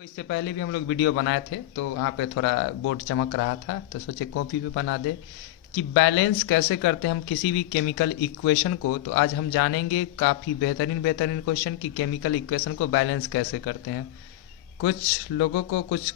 इससे पहले भी हम लोग वीडियो बनाए थे, तो वहाँ पे थोड़ा बोर्ड चमक रहा था तो सोचे कॉपी पे बना दे कि बैलेंस कैसे करते हैं हम किसी भी केमिकल इक्वेशन को। तो आज हम जानेंगे काफ़ी बेहतरीन बेहतरीन क्वेश्चन कि केमिकल इक्वेशन को बैलेंस कैसे करते हैं। कुछ लोगों को कुछ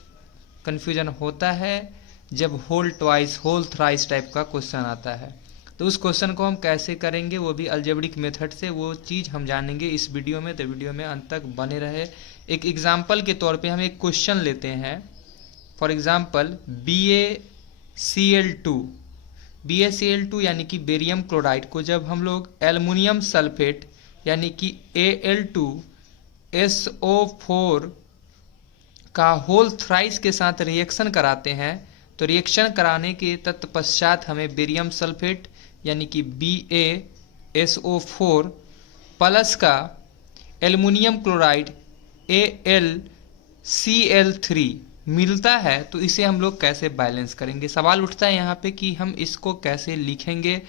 कन्फ्यूजन होता है जब whole twice whole thrice type का क्वेश्चन आता है, तो उस क्वेश्चन को हम कैसे करेंगे वो भी अलजेब्रिक मेथड से, वो चीज़ हम जानेंगे इस वीडियो में। तो वीडियो में अंत तक बने रहे। एक एग्जाम्पल के तौर पे हम एक क्वेश्चन लेते हैं। फॉर एग्जाम्पल BaCl2 BaCl2 यानी कि बेरियम क्लोराइड को जब हम लोग एल्युमिनियम सल्फेट यानी कि Al2SO4 का होल थ्राइस के साथ रिएक्शन कराते हैं, तो रिएक्शन कराने के तत्पश्चात हमें बेरियम सल्फेट यानी कि BaSO4 प्लस का एल्युमिनियम क्लोराइड AlCl3 मिलता है। तो इसे हम लोग कैसे बैलेंस करेंगे। सवाल उठता है यहाँ पे कि हम इसको कैसे लिखेंगे।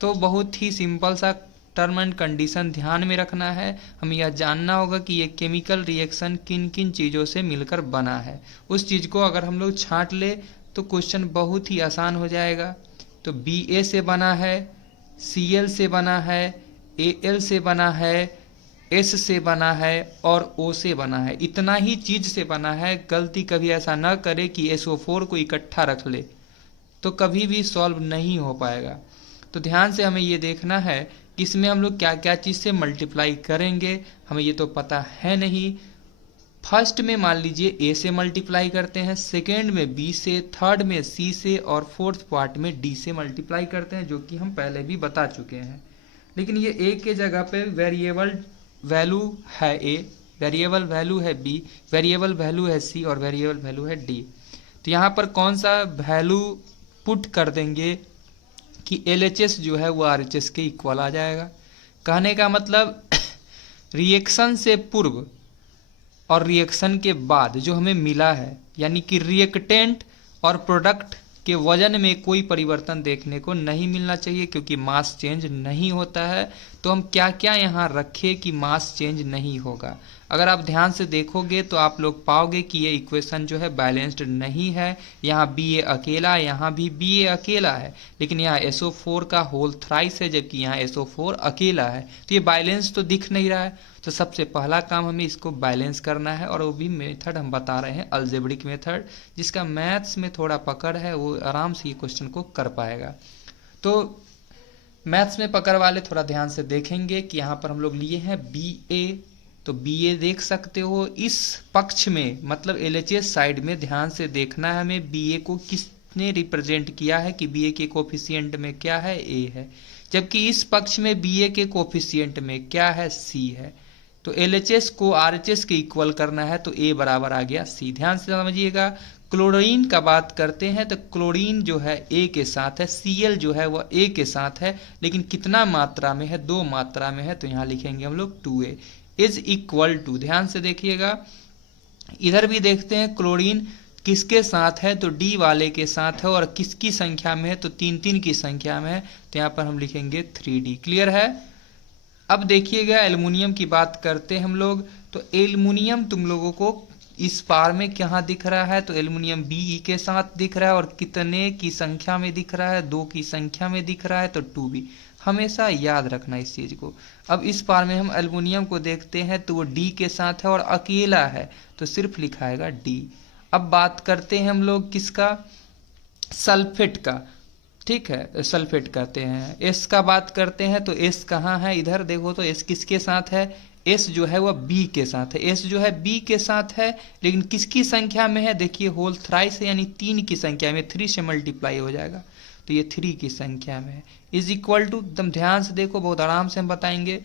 तो बहुत ही सिंपल सा टर्म एंड कंडीशन ध्यान में रखना है। हमें यह जानना होगा कि ये केमिकल रिएक्शन किन किन चीज़ों से मिलकर बना है। उस चीज़ को अगर हम लोग छांट ले तो क्वेश्चन बहुत ही आसान हो जाएगा। तो Ba से बना है, Cl से बना है, Al से बना है, S से बना है और O से बना है। इतना ही चीज से बना है। गलती कभी ऐसा ना करे कि SO4 को इकट्ठा रख ले, तो कभी भी सॉल्व नहीं हो पाएगा। तो ध्यान से हमें ये देखना है कि इसमें हम लोग क्या क्या चीज़ से मल्टीप्लाई करेंगे। हमें ये तो पता है नहीं। फर्स्ट में मान लीजिए A से मल्टीप्लाई करते हैं, सेकेंड में B से, थर्ड में C से और फोर्थ पार्ट में D से मल्टीप्लाई करते हैं, जो कि हम पहले भी बता चुके हैं। लेकिन ये A के जगह पे वेरिएबल वैल्यू है A, वेरिएबल वैल्यू है B, वेरिएबल वैल्यू है C और वेरिएबल वैल्यू है D। तो यहाँ पर कौन सा वैल्यू पुट कर देंगे कि LHS जो है वो RHS के इक्वल आ जाएगा। कहने का मतलब रिएक्शन से पूर्व और रिएक्शन के बाद जो हमें मिला है, यानी कि रिएक्टेंट और प्रोडक्ट के वजन में कोई परिवर्तन देखने को नहीं मिलना चाहिए, क्योंकि मास चेंज नहीं होता है। तो हम क्या क्या यहाँ रखें कि मास चेंज नहीं होगा। अगर आप ध्यान से देखोगे तो आप लोग पाओगे कि ये इक्वेशन जो है बैलेंस्ड नहीं है। यहाँ Ba अकेला, यहाँ भी Ba अकेला है, लेकिन यहाँ SO4 का होल थ्राइस है, जबकि यहाँ SO4 अकेला है। तो ये बैलेंस तो दिख नहीं रहा है। तो सबसे पहला काम हमें इसको बैलेंस करना है, और वो भी मेथड हम बता रहे हैं अलजेब्रिक मेथड। जिसका मैथ्स में थोड़ा पकड़ है वो आराम से ये क्वेश्चन को कर पाएगा। तो मैथ्स में पकड़ वाले थोड़ा ध्यान से देखेंगे कि यहाँ पर हम लोग लिए हैं Ba। तो Ba देख सकते हो इस पक्ष में, मतलब LHS साइड में ध्यान से देखना है हमें Ba को किसने रिप्रेजेंट किया है कि Ba के कोफिशिएंट में क्या है, A है, जबकि इस पक्ष में Ba के कोफिशिएंट में क्या है, C है। तो LHS को RHS के इक्वल करना है, तो A बराबर आ गया C। ध्यान से समझिएगा। क्लोरीन का बात करते हैं तो क्लोरीन जो है A के साथ है, Cl जो है वह A के साथ है, लेकिन कितना मात्रा में है, 2 मात्रा में है। तो यहाँ लिखेंगे हम लोग 2A इज इक्वल टू। ध्यान से देखिएगा, इधर भी देखते हैं क्लोरीन किसके साथ है, तो D वाले के साथ है, और किसकी संख्या में है, तो 3 की संख्या में है। तो यहाँ पर हम लिखेंगे 3D। क्लियर है। अब देखिएगा एल्युमिनियम की बात करते हैं हम लोग। तो एल्युमिनियम तुम लोगों को इस पार में कहाँ दिख रहा है, तो एल्युमिनियम Be के साथ दिख रहा है, और कितने की संख्या में दिख रहा है, 2 की संख्या में दिख रहा है, तो 2B। हमेशा याद रखना इस चीज को। अब इस पार में हम एल्युमिनियम को देखते हैं तो वो D के साथ है और अकेला है, तो सिर्फ लिखाएगा D। अब बात करते हैं हम लोग किसका, सल्फेट का। ठीक है, सल्फेट करते हैं। S का बात करते हैं तो S कहाँ है, इधर देखो तो S किसके साथ है, S जो है वह B के साथ है। S जो है B के साथ है, लेकिन किसकी संख्या में है, देखिए होल थ्राइस है, यानी 3 की संख्या में, 3 से मल्टीप्लाई हो जाएगा, तो ये 3 की संख्या में है। इज इक्वल टू, एकदम ध्यान से देखो, बहुत आराम से हम बताएंगे।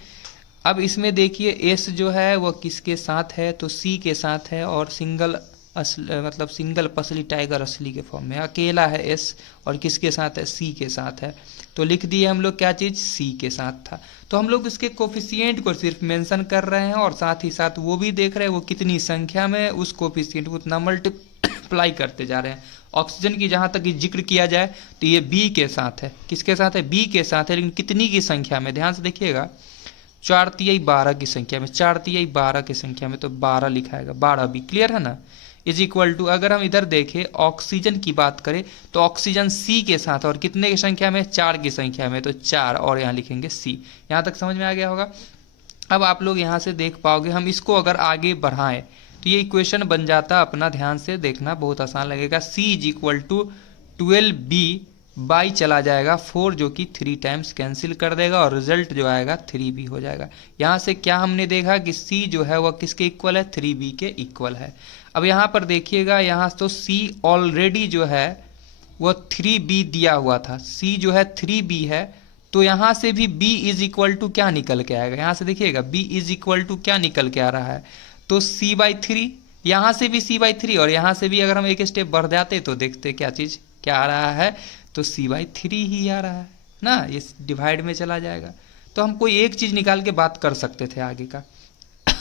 अब इसमें देखिए S जो है वह किसके साथ है, तो C के साथ है, और सिंगल मतलब सिंगल पसली टाइगर असली के फॉर्म में अकेला है S, और किसके साथ है, C के साथ है। तो लिख दिए हम लोग क्या चीज़, C के साथ था। तो हम लोग इसके कोफिशिएंट को सिर्फ मेंशन कर रहे हैं, और साथ ही साथ वो भी देख रहे हैं वो कितनी संख्या में उस कोफिशिएंट को उतना मल्टीप्लाई करते जा रहे हैं। ऑक्सीजन की जहाँ तक जिक्र किया जाए तो ये B के साथ है, किसके साथ है, B के साथ है, लेकिन कितनी की संख्या में, ध्यान से देखिएगा। 4 तिहाई 12 की संख्या में, 4 तिहाई 12 की संख्या में, तो 12 लिखाएगा, 12 भी क्लियर है ना, इज इक्वल टू, अगर हम इधर देखें ऑक्सीजन की बात करें तो ऑक्सीजन सी के साथ और कितने की संख्या में, 4 की संख्या में, तो 4 और यहाँ लिखेंगे सी। यहाँ तक समझ में आ गया होगा। अब आप लोग यहाँ से देख पाओगे, हम इसको अगर आगे बढ़ाएं तो ये इक्वेशन बन जाता, अपना ध्यान से देखना बहुत आसान लगेगा, C is equal to 12B by चला जाएगा 4 जो कि 3 टाइम्स कैंसिल कर देगा और रिजल्ट जो आएगा 3B हो जाएगा। यहाँ से क्या हमने देखा कि C जो है वह किसके इक्वल है, 3B के इक्वल है। अब यहाँ पर देखिएगा, यहाँ तो C ऑलरेडी जो है वह 3B दिया हुआ था, C जो है 3B है, तो यहाँ से भी B इज इक्वल टू क्या निकल के आएगा, यहाँ से देखिएगा B इज इक्वल टू क्या निकल के आ रहा है, तो C/3, यहाँ से भी C/3 और यहाँ से भी अगर हम एक स्टेप बढ़ जाते तो देखते क्या चीज़ क्या आ रहा है, तो C/3 ही आ रहा है ना, ये डिवाइड में चला जाएगा। तो हम कोई एक चीज़ निकाल के बात कर सकते थे आगे का।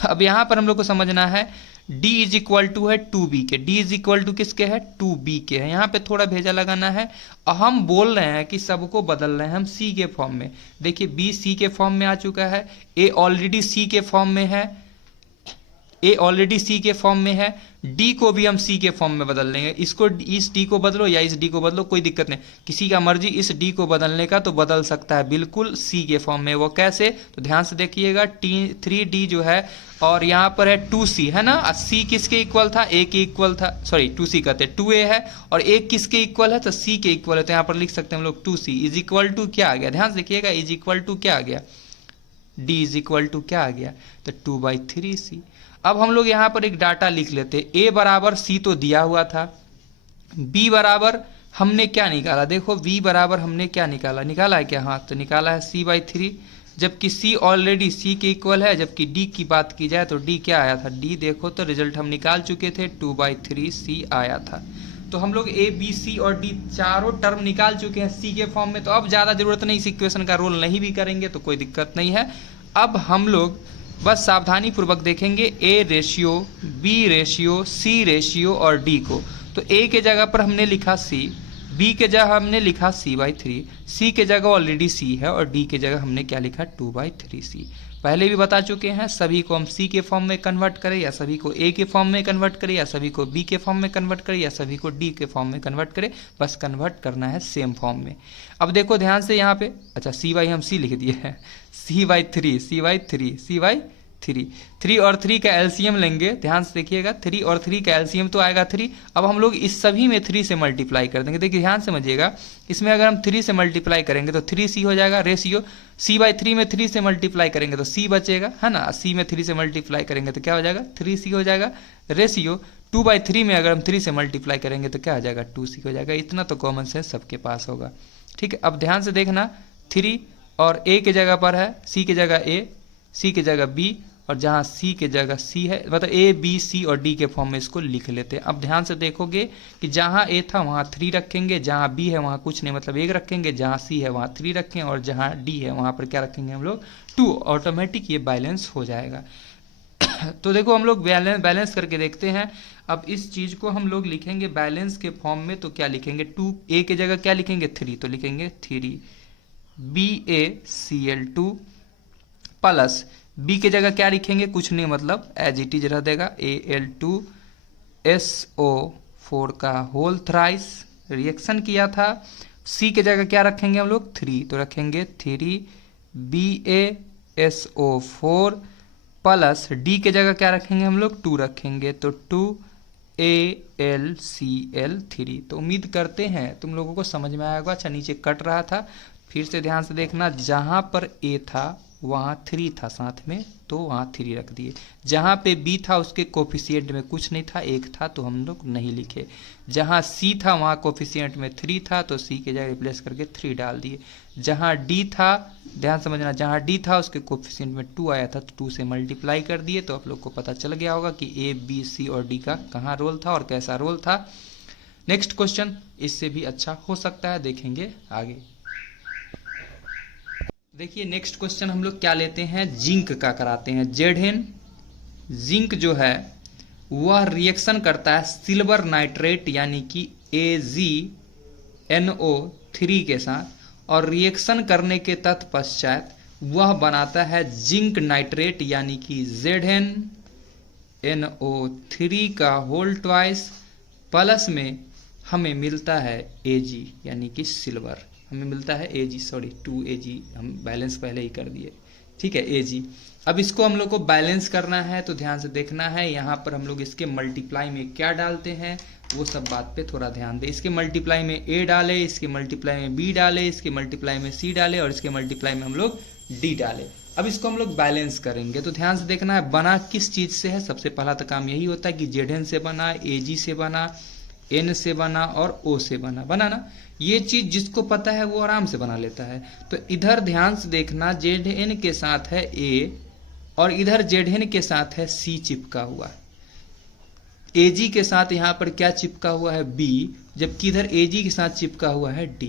अब यहाँ पर हम लोग को समझना है D इज इक्वल टू है 2B के, D इज इक्वल टू किसके है, 2B के है। यहाँ पे थोड़ा भेजा लगाना है। हम बोल रहे हैं कि सबको बदल रहे हैं हम C के फॉर्म में। देखिए B C के फॉर्म में आ चुका है, A ऑलरेडी C के फॉर्म में है, A ऑलरेडी C के फॉर्म में है, D को भी हम C के फॉर्म में बदल लेंगे। इसको इस D को बदलो या इस D को बदलो, कोई दिक्कत नहीं, किसी का मर्जी इस D को बदलने का तो बदल सकता है बिल्कुल C के फॉर्म में। वो कैसे, तो ध्यान से देखिएगा, 3D जो है और यहाँ पर है 2C है ना, C किसके इक्वल था, A के इक्वल था, सॉरी 2C कहते हैं 2A है, और A किसके इक्वल है, तो C के इक्वल है। तो यहाँ पर लिख सकते हैं हम लोग 2C इज इक्वल टू क्या आ गया, ध्यान से देखिएगा, इज इक्वल टू क्या आ गया, D इज इक्वल टू क्या आ गया, तो 2/3C। अब हम लोग यहाँ पर एक डाटा लिख लेते, A बराबर C तो दिया हुआ था, B बराबर हमने क्या निकाला, देखो B बराबर हमने क्या निकाला है क्या, हाँ तो निकाला है C/3, जबकि C ऑलरेडी C के इक्वल है। जबकि D की बात की जाए तो D क्या आया था, D देखो तो रिजल्ट हम निकाल चुके थे, 2/3C आया था। तो हम लोग A B C और D चारों टर्म निकाल चुके हैं C के फॉर्म में, तो अब ज़्यादा जरूरत नहीं, इस इक्वेशन का रोल नहीं भी करेंगे तो कोई दिक्कत नहीं है। अब हम लोग बस सावधानी पूर्वक देखेंगे A ratio, B ratio, C ratio और D को। तो A के जगह पर हमने लिखा C, B के जगह हमने लिखा C/3, C के जगह ऑलरेडी C है और D के जगह हमने क्या लिखा, 2/3C। पहले भी बता चुके हैं, सभी को हम C के फॉर्म में कन्वर्ट करें या सभी को A के फॉर्म में कन्वर्ट करें या सभी को B के फॉर्म में कन्वर्ट करें या सभी को D के फॉर्म में कन्वर्ट करें, बस कन्वर्ट करना है सेम फॉर्म में। अब देखो ध्यान से यहाँ पे, अच्छा हम C लिख दिए हैं, C/3 3 और 3 का एलसीएम लेंगे, ध्यान से देखिएगा, 3 और 3 का एलसीएम तो आएगा 3। अब हम लोग इस सभी में 3 से मल्टीप्लाई कर देंगे। देखिए ध्यान समझिएगा, इसमें अगर हम 3 से मल्टीप्लाई करेंगे तो 3C हो जाएगा, रेशियो C/3 में 3 से मल्टीप्लाई करेंगे तो C बचेगा है ना, C में 3 से मल्टीप्लाई करेंगे तो क्या हो जाएगा, 3C हो जाएगा, रेशियो 2/3 में अगर हम 3 से मल्टीप्लाई करेंगे तो क्या हो जाएगा, 2C हो जाएगा। इतना तो कॉमन सेंस सबके पास होगा, ठीक है। अब ध्यान से देखना, 3 और A के जगह पर है, C के जगह A, C के जगह B, और जहाँ C के जगह C है, मतलब A B C और D के फॉर्म में इसको लिख लेते हैं। अब ध्यान से देखोगे कि जहाँ A था वहाँ 3 रखेंगे, जहाँ B है वहाँ कुछ नहीं मतलब 1 रखेंगे, जहाँ C है वहाँ 3 रखें और जहाँ D है वहाँ पर क्या रखेंगे हम लोग, 2। ऑटोमेटिक ये बैलेंस हो जाएगा। तो देखो हम लोग बैलेंस करके देखते हैं। अब इस चीज़ को हम लोग लिखेंगे बैलेंस के फॉर्म में, तो क्या लिखेंगे, 2 A के जगह क्या लिखेंगे, 3, तो लिखेंगे 3 BaCl2 प्लस B के जगह क्या लिखेंगे, कुछ नहीं मतलब एज इट इज रह देगा, Al2SO4 का होल थ्राइस रिएक्शन किया था। C के जगह क्या रखेंगे हम लोग, 3, तो रखेंगे 3 BaSO4 प्लस D के जगह क्या रखेंगे हम लोग, 2 रखेंगे, तो 2AlCl3। तो उम्मीद करते हैं तुम लोगों को समझ में आएगा। अच्छा नीचे कट रहा था, फिर से ध्यान से देखना, जहाँ पर A था वहाँ 3 था साथ में, तो वहाँ 3 रख दिए। जहाँ पे B था उसके कोफिशिएंट में कुछ नहीं था, 1 था, तो हम लोग नहीं लिखे। जहाँ C था वहाँ कोफिशिएंट में 3 था, तो C के जगह रिप्लेस करके 3 डाल दिए। जहाँ D था, ध्यान समझना, जहाँ D था उसके कोफिशिएंट में 2 आया था, तो 2 से मल्टीप्लाई कर दिए। तो आप लोग को पता चल गया होगा कि A B C और D का कहाँ रोल था और कैसा रोल था। नेक्स्ट क्वेश्चन इससे भी अच्छा हो सकता है, देखेंगे आगे। देखिए नेक्स्ट क्वेश्चन हम लोग क्या लेते हैं, जिंक का कराते हैं। Zn जिंक जो है वह रिएक्शन करता है सिल्वर नाइट्रेट यानी कि AgNO3 के साथ, और रिएक्शन करने के तत्पश्चात वह बनाता है जिंक नाइट्रेट यानी कि ZnNO3 का होल ट्वाइस, प्लस में हमें मिलता है Ag यानी कि सिल्वर, हमें मिलता है Ag, सॉरी 2Ag, हम बैलेंस पहले ही कर दिए, ठीक है Ag। अब इसको हम लोग को बैलेंस करना है तो ध्यान से देखना है, यहाँ पर हम लोग इसके मल्टीप्लाई में क्या डालते हैं वो सब बात पे थोड़ा ध्यान दें। इसके मल्टीप्लाई में A डाले, इसके मल्टीप्लाई में B डाले, इसके मल्टीप्लाई में C डाले और इसके मल्टीप्लाई में हम लोग D डाले। अब इसको हम लोग बैलेंस करेंगे तो ध्यान से देखना है बना किस चीज से है। सबसे पहला तो काम यही होता है कि Zn से बना, Ag से बना, N से बना और O से बना ना। ये चीज जिसको पता है वो आराम से बना लेता है। तो इधर ध्यान से देखना, Zn के साथ है A और इधर Zn के साथ है C चिपका हुआ। Ag के साथ यहाँ पर क्या चिपका हुआ है B, जबकि इधर Ag के साथ चिपका हुआ है D,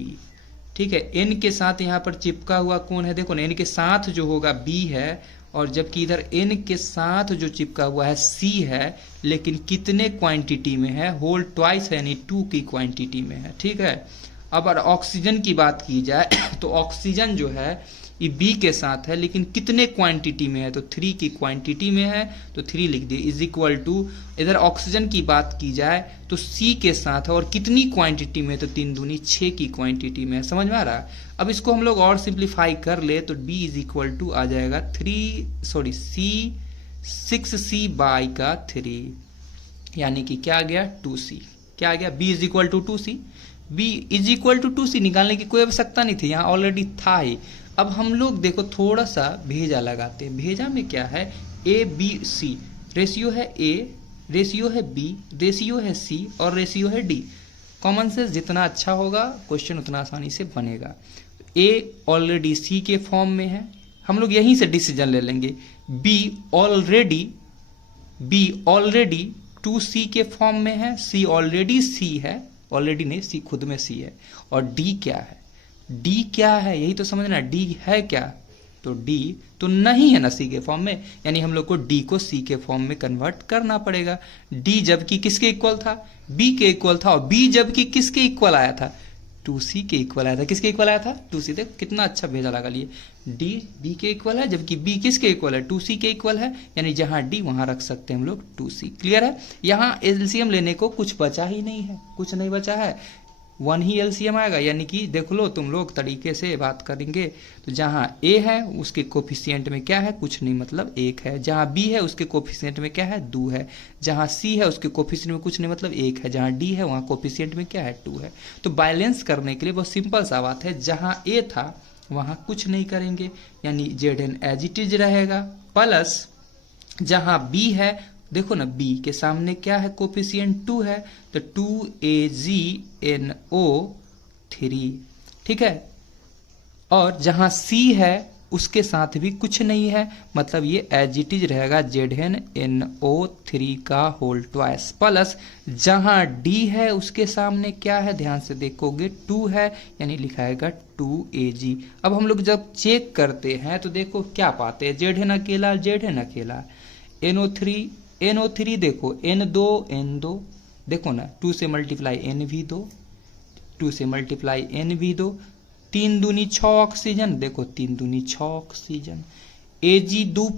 ठीक है। N के साथ यहाँ पर चिपका हुआ कौन है, देखो ना, N के साथ जो होगा B है और जबकि इधर N के साथ जो चिपका हुआ है C है, लेकिन कितने क्वांटिटी में है, होल ट्वाइस है यानी 2 की क्वांटिटी में है, ठीक है। अब अगर ऑक्सीजन की बात की जाए तो ऑक्सीजन जो है ये B के साथ है, लेकिन कितने क्वांटिटी में है, तो 3 की क्वांटिटी में है, तो 3 लिख दिए इज इक्वल टू। इधर ऑक्सीजन की बात की जाए तो C के साथ है और कितनी क्वांटिटी में है, तो 3 दूनी 6 की क्वांटिटी में है, समझ में आ रहा है। अब इसको हम लोग और सिंप्लीफाई कर ले तो D इज इक्वल टू आ जाएगा C 6C बाई का 3 यानी कि क्या आ गया 2C, क्या आ गया B is equal to 2C। B is equal to 2C निकालने की कोई आवश्यकता नहीं थी, यहाँ ऑलरेडी था ही। अब हम लोग देखो थोड़ा सा भेजा लगाते हैं। भेजा में क्या है, ABC, रेशियो है A, रेशियो है B, रेशियो है C और रेशियो है D। कॉमन सेंस जितना अच्छा होगा क्वेश्चन उतना आसानी से बनेगा। A ऑलरेडी C के फॉर्म में है, हम लोग यहीं से डिसीजन ले लेंगे। B ऑलरेडी 2C के फॉर्म में है, C ऑलरेडी C है, ऑलरेडी नहीं C खुद में C है। और D क्या है, D क्या है यही तो समझना, D है क्या, तो D तो नहीं है ना C के फॉर्म में, यानी हम लोग को D को C के फॉर्म में कन्वर्ट करना पड़ेगा। D जबकि किसके इक्वल था, B के इक्वल था, और B जबकि किसके इक्वल आया था, 2C के इक्वल आया था। किसके इक्वल आया था, 2C। देख कितना अच्छा भेजा लगा लिए, D B के इक्वल है, जबकि B किसके इक्वल है, 2C के इक्वल है, यानी जहां D वहां रख सकते हैं हम लोग 2C। क्लियर है। यहाँ एलसीएम लेने को कुछ बचा ही नहीं है, कुछ नहीं बचा है, 1 ही एलसीएम आएगा। यानी कि देख लो तुम लोग तरीके से बात करेंगे तो जहां A है उसके कोफिशिएंट में क्या है, कुछ नहीं मतलब 1 है। जहां B है उसके कोफिशिएंट में क्या है, 2 है। जहां C है उसके कोफिशिएंट में कुछ नहीं मतलब 1 है। जहां D है वहां कोफिशिएंट में क्या है, 2 है। तो बैलेंस करने के लिए बहुत सिंपल सा बात है, जहां A था वहां कुछ नहीं करेंगे, यानी Zn एज इट इज रहेगा, प्लस जहां B है देखो ना B के सामने क्या है, कोफिशिएंट 2 है, तो 2AgNO3, ठीक है। और जहां C है उसके साथ भी कुछ नहीं है, मतलब ये एज इट इज रहेगा ZnNO3 का होल ट्वाइस, प्लस जहां D है उसके सामने क्या है, ध्यान से देखोगे 2 है, यानी लिखाएगा 2Ag। अब हम लोग जब चेक करते हैं तो देखो क्या पाते हैं, Zn अकेला, NO3 देखो N2 देखो ना, 2 से मल्टीप्लाई N भी 2, 2 से मल्टीप्लाई N भी 2, 3 दूनी 6 ऑक्सीजन, देखो 3 दूनी 6 ऑक्सीजन, Ag 2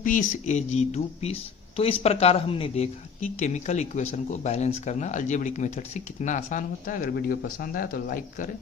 पीस। तो इस प्रकार हमने देखा कि केमिकल इक्वेशन को बैलेंस करना अलजेब्रिक मेथड से कितना आसान होता है। अगर वीडियो पसंद आया तो लाइक करें।